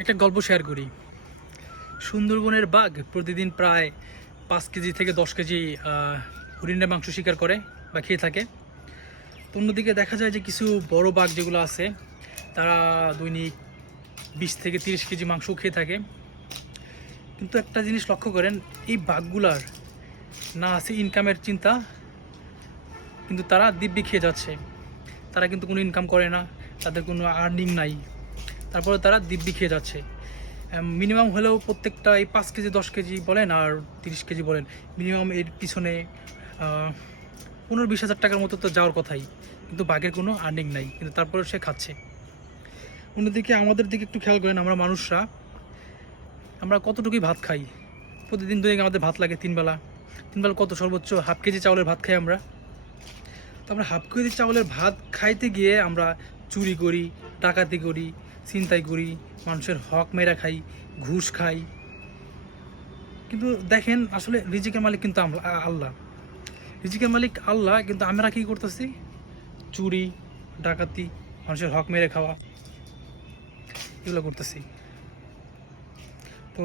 একটা গল্প শেয়ার করি। সুন্দরবনের বাঘ প্রতিদিন প্রায় 5 কেজি থেকে 10 কেজি হরিণের মাংস শিকার করে বা খেয়ে থাকে। তো অন্যদিকে দেখা যায় যে কিছু বড় বাঘ যেগুলো আছে তারা দৈনিক 20 থেকে 30 কেজি মাংসও খেয়ে থাকে। কিন্তু একটা জিনিস লক্ষ্য করেন, এই বাঘগুলার না আছে ইনকামের চিন্তা, কিন্তু তারা দিব্যি খেয়ে যাচ্ছে। তারা কিন্তু কোনো ইনকাম করে না, তাদের কোনো আর্নিং নাই, তারপরে তারা দিব্যি খেয়ে যাচ্ছে। মিনিমাম হলেও প্রত্যেকটা এই 5 কেজি 10 কেজি বলেন আর 30 কেজি বলেন, মিনিমাম এর পিছনে 15-20 হাজার টাকার মতো তো যাওয়ার কথাই। কিন্তু বাঘের কোনো আর্নিং নাই, কিন্তু তারপরে সে খাচ্ছে। অন্যদিকে আমাদের দিকে একটু খেয়াল করেন, আমরা মানুষরা আমরা কতটুকুই ভাত খাই। প্রতিদিন দৈনিক আমাদের ভাত লাগে 3 বেলা। 3 বেলা কত, সর্বোচ্চ হাফ কেজি চাউলের ভাত খাই আমরা। তো আমরা হাফ কেজি চাউলের ভাত খাইতে গিয়ে আমরা চুরি করি, ডাকাতি করি, ছিনতাই করি, মানুষের হক মেরা খাই, ঘুষ খাই। কিন্তু দেখেন, আসলে রিজিকের মালিক কিন্তু আল্লাহ। রিজিকের মালিক আল্লাহ, কিন্তু আমরা কি করতেছি? চুরি, ডাকাতি, মানুষের হক মেরে খাওয়া, এগুলো করতেছি। তো